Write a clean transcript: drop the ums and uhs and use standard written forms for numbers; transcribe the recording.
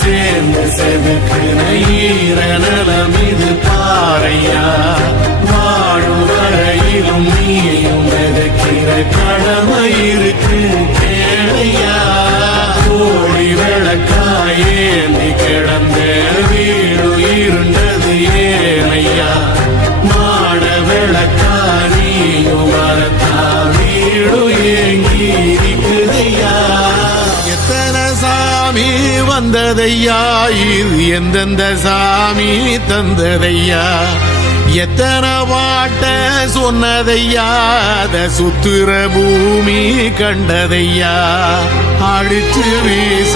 சேர்ந்து செதுக்குன ஈரநலம் இது பாறையா. வாழும் வரையிலும் நீயும் விதைக்கிற கடமை இருக்கு கேளையா. கோழி விளக்காயேந்தி கிடந்த வீடு இருண்டது ஏனையா. மாட விளக்கா நீயும் வரத்தா வீடு ஏங்கி இருக்குதையா. எத்தனை சாமி வந்ததையா, இது எந்தெந்த சாமி தந்ததையா. எத்தனை பாட்ட சொன்னதையா, அத சுத்துற பூமி கண்டதையா. அடிச்சு வீச